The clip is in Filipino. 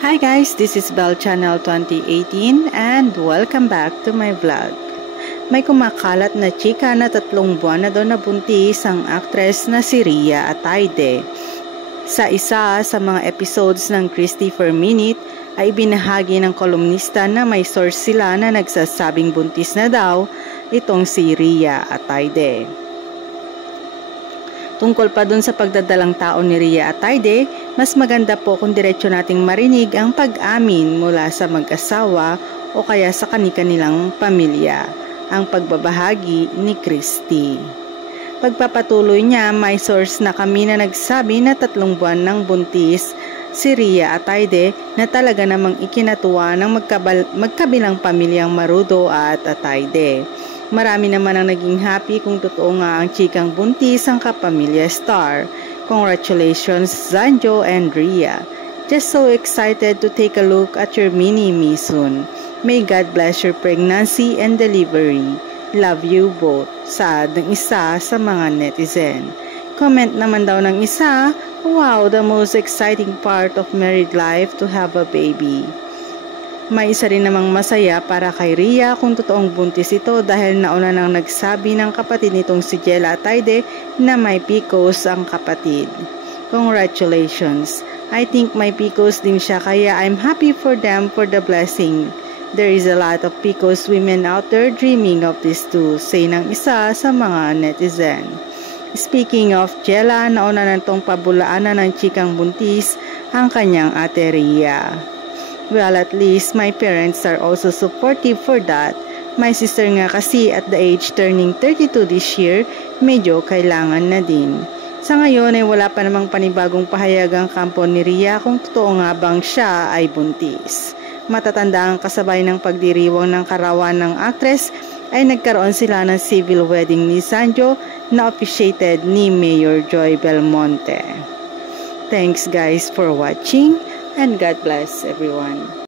Hi guys, this is Bell Channel 2018 and welcome back to my vlog. May kumakalat na chika na 3 buwan na daw nabuntis ang aktres na si Rhea Atayde. Sa isa sa mga episodes ng Christopher Minute ay binahagi ng kolumnista na may source sila na nagsasabing buntis na daw itong si Rhea Atayde. Tungkol pa dun sa pagdadalang tao ni Rhea Atayde, mas maganda po kung diretso nating marinig ang pag-amin mula sa mag-asawa o kaya sa kani-kanilang pamilya, ang pagbabahagi ni Christy. Pagpapatuloy niya, may source na kami na nagsabi na 3 buwan ng buntis si Rhea Atayde na talaga namang ikinatuwa ng magkabilang pamilyang Marudo at Atayde. Marami naman ang naging happy kung totoo nga ang chikang buntis ang kapamilya star. Congratulations Zanjo and Rhea. Just so excited to take a look at your mini-me soon. May God bless your pregnancy and delivery. Love you both. Sad ng isa sa mga netizen. Comment naman daw ng isa, wow, the most exciting part of married life to have a baby. May isa rin namang masaya para kay Rhea kung totoong buntis ito dahil nauna nang nagsabi ng kapatid nitong si Jella Atayde na may PCOS ang kapatid. Congratulations! I think may PCOS din siya kaya I'm happy for them for the blessing. There is a lot of PCOS women out there dreaming of this too, say ng isa sa mga netizen. Speaking of Jella, nauna na itong pabulaanan ng chikang buntis ang kanyang ate Rhea. Well, at least my parents are also supportive for that. My sister nga kasi at the age turning 32 this year, medyo kailangan na din. Sa ngayon ay wala pa namang panibagong pahayag ang kampo ni Rhea kung totoo nga bang siya ay buntis. Matatanda ang kasabay ng pagdiriwang ng karawan ng actress ay nagkaroon sila ng civil wedding ni Zanjo na officiated ni Mayor Joy Belmonte. Thanks guys for watching. And God bless everyone.